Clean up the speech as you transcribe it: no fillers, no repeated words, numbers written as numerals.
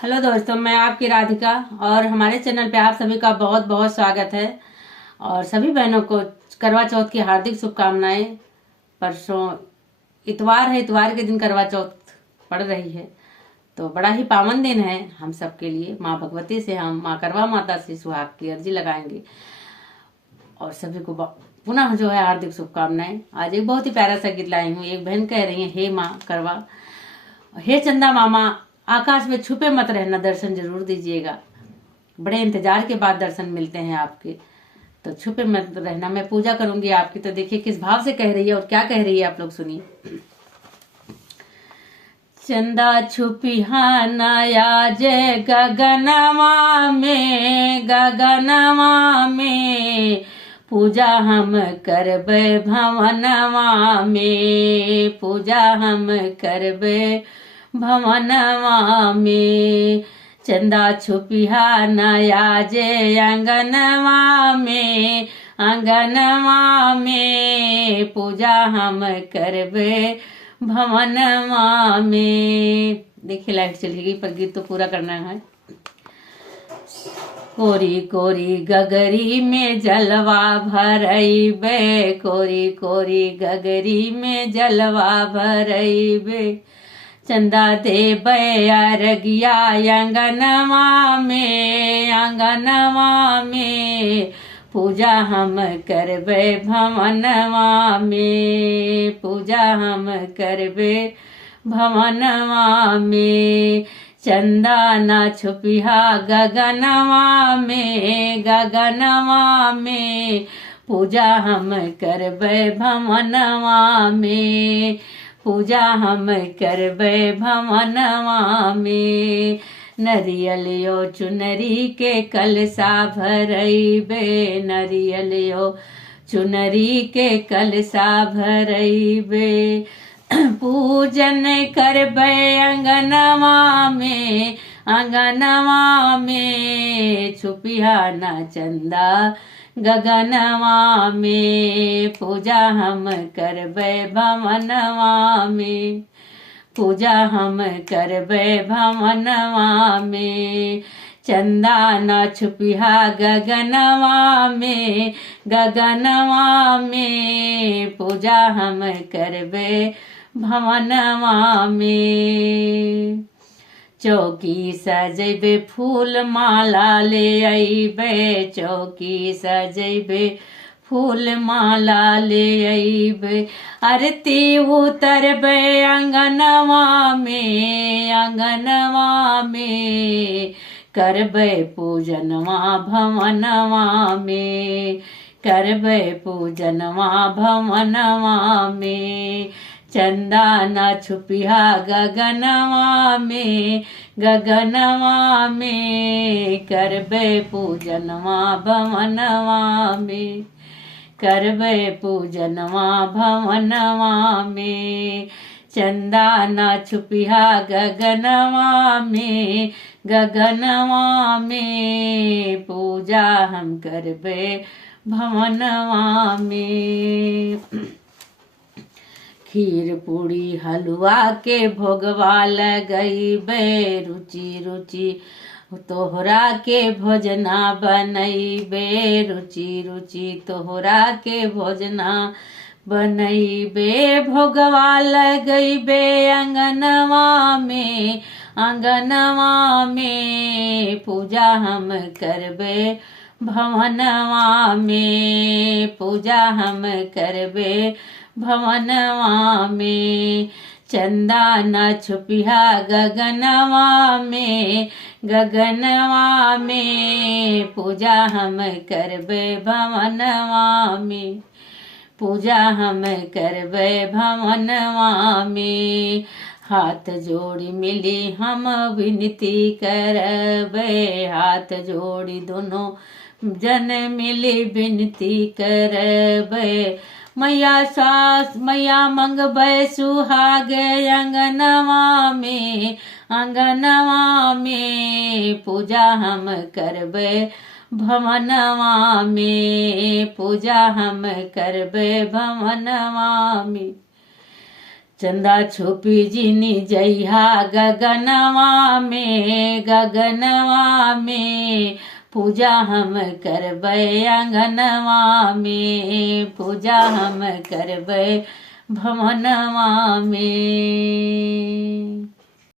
Hello दोस्तों, मैं आपकी राधिका और हमारे चैनल पे आप सभी का बहुत बहुत स्वागत है। और सभी बहनों को करवा चौथ की हार्दिक शुभकामनाएं। परसों इतवार है, इतवार के दिन करवा चौथ पड़ रही है, तो बड़ा ही पावन दिन है हम सब के लिए। माँ भगवती से, हम माँ करवा माता से सुहाग की अर्जी लगाएंगे और सभी को पुनः जो है हार्दिक शुभकामनाएं। आज एक बहुत ही प्यारा सा गीत लाई हूँ। एक बहन कह रही है, हे माँ करवा, हे चंदा मामा, आकाश में छुपे मत रहना, दर्शन जरूर दीजिएगा। बड़े इंतजार के बाद दर्शन मिलते हैं आपके, तो छुपे मत रहना, मैं पूजा करूंगी आपकी। तो देखिए किस भाव से कह रही है और क्या कह रही है, आप लोग सुनिए। चंदा छुपिहा नया जय गगनवा में, गगनवा में पूजा हम करबे भवनवा में, पूजा हम करबे भवनवा में। चंदा छुपिहा नया जे अंगनवा में, अंगनवा में पूजा हम करबे भवनवा में। देखिए लाइट चली गई, पर गीत तो पूरा करना है। कोरी कोरी गगरी में जलवा भरइबे, कोरी कोरी गगरी में जलवा भरइबे। चंदा देबे अरगिया अंगनवा में, अंगनवा में पूजा हम करबे भवनवा में, पूजा हम करबे भवनवा में। चंदा ना छुपिहा गगनवा में, गगनवा में पूजा हम करबे भवनवा में, पूजा हम करबे भवनवा में। नरियलियो चुनरी के कलसा भरइबे, नरियलियो चुनरी के कलसा भरइबे। पूजन करबे अंगनवा में, अंगनवा में छुपिहा ना चंदा गगनवा में, पूजा हम करबे भवनवा में, पूजा हम करबे भवनवा में। चंदा न छुपिहा गगनवा में, गगनवा में पूजा हम करबे भवनवा में। चौकी सजेबे फूल माला ले अइबे, चौकी सजेबे फूल माला ले अइबे। आरती उतरबे अंगनवा में, अंगनवा में करबे पूजनवा भवनवा में, करबे पूजनवा भवनवा में। चंदा न छुपिहा गगनवा में, गगनवा में करबे पूजनवा भवनवा में, करबे पूजनवा भवनवा में। चंदा न छुपिहा गगनवा में, गगनवा में पूजा हम करबे भवनवा में। खीर पूड़ी हलवा के भोगवा लगइबे, रुचि रुचि तोहरा के भोजना बनइबे, रुचि रुचि तोहरा के भोजना बनइबे। भोगवा लगइबे अंगनवा में, अंगनवा में पूजा हम करबे भवनवा में, पूजा हम करबे भवनवा में। चंदा न छुपिहा गगनवा में, गगनवा में पूजा हम करबे भवनवा में, पूजा हम करबे भवनवा में। हाथ जोड़ी मिली हम विनती करबे, हाथ जोड़ी दोनों जन मिली विनती करबे। मैया सास मैया मंगबे सुहाग अंगनवा में, अंगनवा में पूजा हम करबे भवनवा में, पूजा हम करबे भवनवा में। चंदा छुपी जिनी जइहा गगनवा में पूजा हम करबै अंगनवा में, पूजा हम करबै भवनवा में।